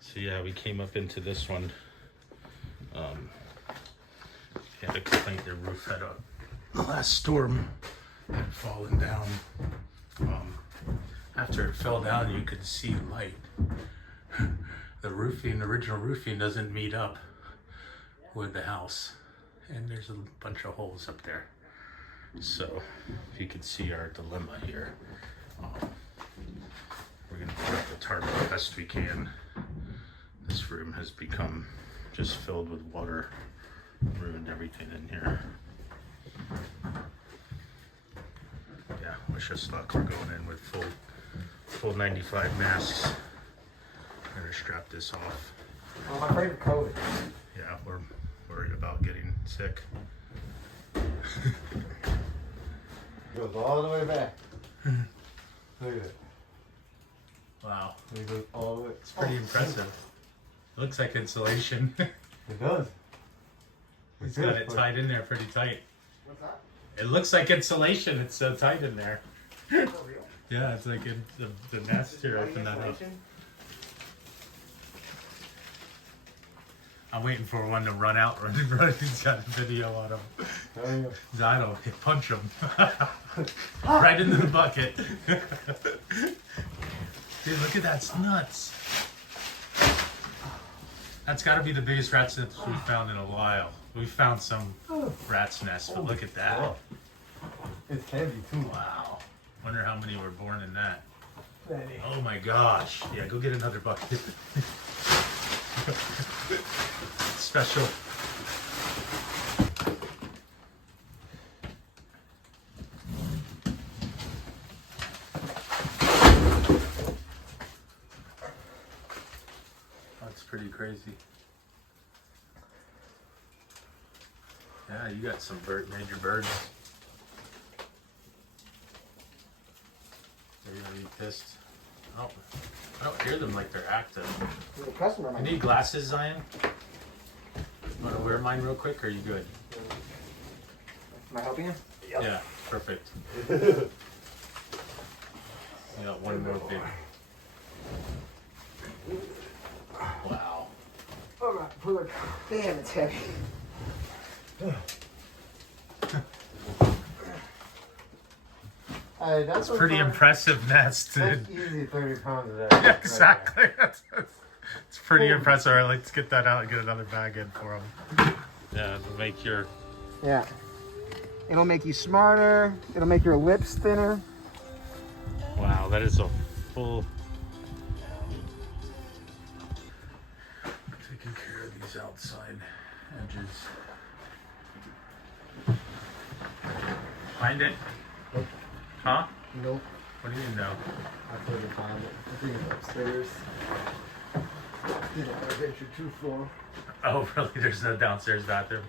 So yeah, we came up into this one. Had a complaint their roof had the last storm had fallen down. After it fell down, you could see light. The original roofing doesn't meet up with the house. And there's a bunch of holes up there. So if you can see our dilemma here, we're gonna put up the tarp the best we can. This room has become just filled with water, ruined everything in here. Yeah, wish us luck. We're going in with full 95 masks. We're gonna strap this off. I'm afraid of COVID. Yeah, we're worried about getting sick. Goes all the way back. Look at it. Wow, It goes all the way. it's pretty impressive. Looks like insulation. It does. He's got it tied in there pretty tight. What's that? It looks like insulation. It's so tight in there. For real? Yeah, it's like in the nest here. Open that up. I'm waiting for one to run out. He's got a video on him. Oh, yeah. Zyto, punch him. Right into the bucket. Dude, look at that. It's nuts. That's got to be the biggest rat's nest we've found in a while. We've found some rat's nests, but look at that. Oh. It's heavy too. Wow. Wonder how many were born in that. Daddy. Oh my gosh. Yeah, go get another bucket. Special. That's pretty crazy. Yeah, you got some major birds. They're gonna be pissed. Oh, I don't hear them like they're active. The customer I might need glasses, Zion. Want to wear mine real quick, or are you good? Am I helping you? Yeah, perfect. You got one more big. Wow. Alright, pull it. Damn, it's heavy. That's Pretty impressive nest, dude. That's easy 30 pounds of that. Yeah, exactly. It's pretty impressive. All right, let's get that out and get another bag in for him. Yeah, to make your. Yeah. It'll make you smarter. It'll make your lips thinner. Wow, that is a full. Taking care of these outside edges. Find it? Huh? Nope. What do you know? I couldn't find it. I think it's upstairs. You know, I ventured too far. Oh, really? There's no downstairs bathroom.